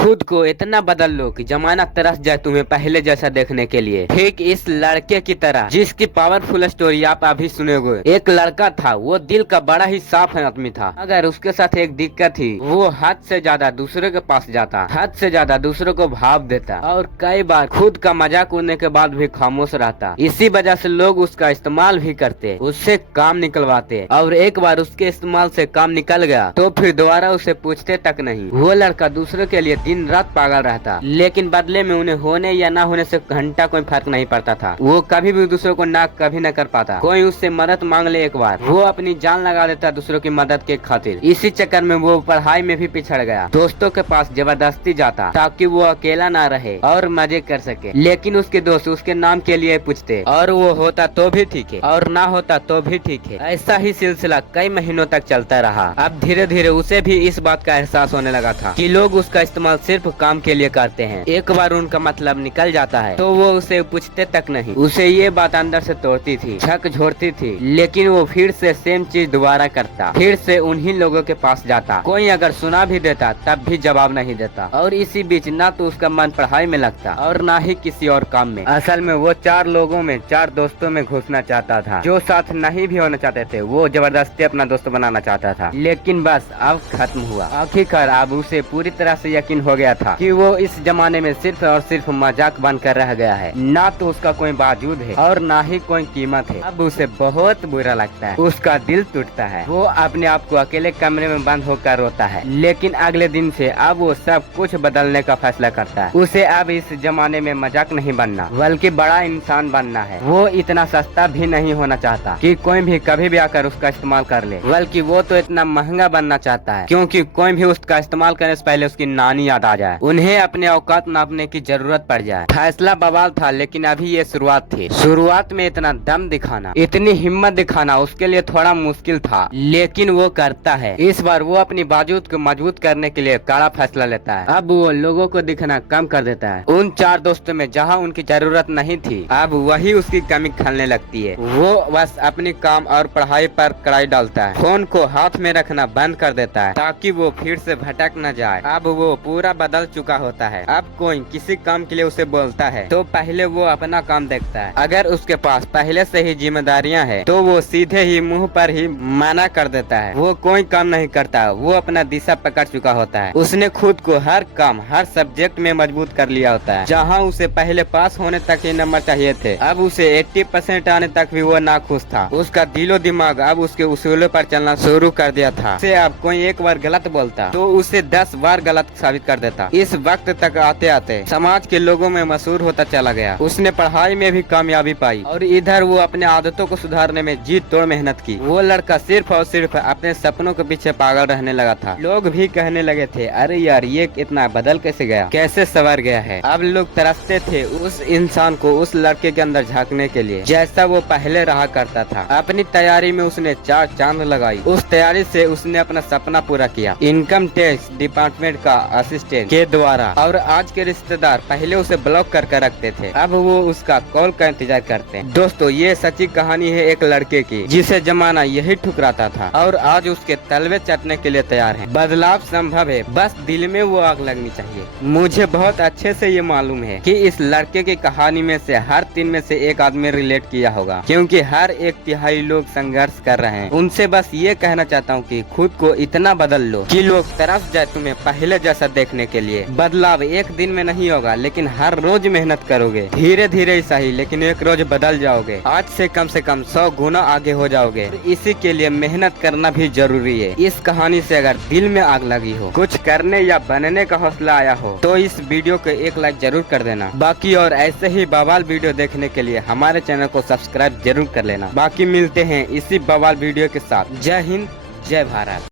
खुद को इतना बदल लो कि जमाना तरस जाए तुम्हें पहले जैसा देखने के लिए। ठीक इस लड़के की तरह जिसकी पावरफुल स्टोरी आप अभी सुनोगे। एक लड़का था, वो दिल का बड़ा ही साफ आदमी था, अगर उसके साथ एक दिक्कत थी वो हद से ज्यादा दूसरे के पास जाता, हद से ज्यादा दूसरों को भाव देता और कई बार खुद का मजाक उड़ने के बाद भी खामोश रहता। इसी वजह से लोग उसका इस्तेमाल भी करते, उससे काम निकलवाते और एक बार उसके इस्तेमाल से काम निकल गया तो फिर दोबारा उसे पूछते तक नहीं। वो लड़का दूसरों के लिए दिन रात पागल रहता, लेकिन बदले में उन्हें होने या ना होने से घंटा कोई फर्क नहीं पड़ता था। वो कभी भी दूसरों को ना कभी न कर पाता। कोई उससे मदद मांग ले एक बार, वो अपनी जान लगा देता दूसरों की मदद के खातिर। इसी चक्कर में वो पढ़ाई में भी पिछड़ गया, दोस्तों के पास जबरदस्ती जाता ताकि वो अकेला ना रहे और मजे कर सके। लेकिन उसके दोस्त उसके नाम के लिए पूछते और वो होता तो भी ठीक है और ना होता तो भी ठीक है। ऐसा ही सिलसिला कई महीनों तक चलता रहा। अब धीरे धीरे उसे भी इस बात का एहसास होने लगा था कि लोग उसका इस्तेमाल सिर्फ काम के लिए करते हैं। एक बार उनका मतलब निकल जाता है तो वो उसे पूछते तक नहीं। उसे ये बात अंदर से तोड़ती थी, झकझोरती थी, लेकिन वो फिर से सेम चीज दोबारा करता, फिर से उन्हीं लोगों के पास जाता। कोई अगर सुना भी देता तब भी जवाब नहीं देता और इसी बीच ना तो उसका मन पढ़ाई में लगता और ना ही किसी और काम में। असल में वो चार लोगों में, चार दोस्तों में घुसना चाहता था। जो साथ नहीं भी होना चाहते थे वो जबरदस्ती अपना दोस्त बनाना चाहता था। लेकिन बस अब खत्म हुआ। आखिरकार अब उसे पूरी तरह से यकीन हो गया था कि वो इस जमाने में सिर्फ और सिर्फ मजाक बनकर रह गया है। ना तो उसका कोई बावजूद है और ना ही कोई कीमत है। अब उसे बहुत बुरा लगता है, उसका दिल टूटता है। वो अपने आप को अकेले कमरे में बंद होकर रोता है। लेकिन अगले दिन से अब वो सब कुछ बदलने का फैसला करता है। उसे अब इस जमाने में मजाक नहीं बनना बल्कि बड़ा इंसान बनना है। वो इतना सस्ता भी नहीं होना चाहता कि कोई भी कभी भी आकर उसका इस्तेमाल कर ले, बल्कि वो तो इतना महंगा बनना चाहता है क्योंकि कोई भी उसका इस्तेमाल करने से पहले उसकी नानी याद आ जाए, उन्हें अपने औकात नापने की जरूरत पड़ जाए। फैसला बवाल था, लेकिन अभी ये शुरुआत थी। शुरुआत में इतना दम दिखाना, इतनी हिम्मत दिखाना उसके लिए थोड़ा मुश्किल था, लेकिन वो करता है। इस बार वो अपनी बाजूत को मजबूत करने के लिए कड़ा फैसला लेता है। अब वो लोगों को दिखना कम कर देता है। उन चार दोस्तों में जहाँ उनकी जरूरत नहीं थी अब वही उसकी कमी खलने लगती है। वो बस अपनी काम और पढ़ाई पर कड़ाई डालता है। फोन को हाथ में रखना बंद कर देता है ताकि वो फिर से भटक न जाए। अब वो पूरा बदल चुका होता है। अब कोई किसी काम के लिए उसे बोलता है तो पहले वो अपना काम देखता है। अगर उसके पास पहले से ही जिम्मेदारियां हैं तो वो सीधे ही मुंह पर ही मना कर देता है। वो कोई काम नहीं करता, वो अपना दिशा पकड़ चुका होता है। उसने खुद को हर काम, हर सब्जेक्ट में मजबूत कर लिया होता है। जहाँ उसे पहले पास होने तक ही नंबर चाहिए थे, अब उसे 80% आने तक भी वो नाखुश था। उसका दिलो दिमाग अब उसके उसूलों पर चलना शुरू कर दिया था। उसे अब कोई एक बार गलत बोलता तो उसे 10 बार गलत साबित कर देता। इस वक्त तक आते आते समाज के लोगों में मशहूर होता चला गया। उसने पढ़ाई में भी कामयाबी पाई और इधर वो अपने आदतों को सुधारने में जीत तोड़ मेहनत की। वो लड़का सिर्फ और सिर्फ अपने सपनों के पीछे पागल रहने लगा था। लोग भी कहने लगे थे, अरे यार ये इतना बदल कैसे गया, कैसे संवर गया है। अब लोग तरसते थे उस इंसान को, उस लड़के के अंदर झांकने के लिए जैसा वो पहले रहा करता था। अपनी तैयारी में उसने 4 चांद लगाई। उस तैयारी से उसने अपना सपना पूरा किया, इनकम टैक्स डिपार्टमेंट का असिस्टेंट के द्वारा। और आज के रिश्तेदार पहले उसे ब्लॉक करके रखते थे, अब वो उसका कॉल का इंतजार करते हैं। दोस्तों ये सच्ची कहानी है एक लड़के की जिसे जमाना यही ठुकराता था और आज उसके तलवे चटने के लिए तैयार है। बदलाव संभव है, बस दिल में वो आग लगनी चाहिए। मुझे बहुत अच्छे से ये मालूम है कि इस लड़के की कहानी में से हर 3 में से एक आदमी रिलेट किया होगा, क्योंकि हर 1/3 लोग संघर्ष कर रहे हैं। उनसे बस ये कहना चाहता हूँ कि खुद को इतना बदल लो कि लोग तरस जाए तुम्हें पहले जैसा देखने के लिए। बदलाव एक दिन में नहीं होगा, लेकिन हर रोज मेहनत करोगे, धीरे धीरे ही सही, लेकिन एक रोज बदल जाओगे। आज से कम 100 गुना आगे हो जाओगे। इसी के लिए मेहनत करना भी जरूरी है। इस कहानी से अगर दिल में आग लगी हो, कुछ करने या बनने का हौसला आया हो तो इस वीडियो को एक लाइक जरूर कर देना। बाकी और ऐसे ही बवाल वीडियो देखने के लिए हमारे चैनल को सब्सक्राइब जरूर कर लेना। बाकी मिलते हैं इसी बवाल वीडियो के साथ। जय हिंद, जय भारत।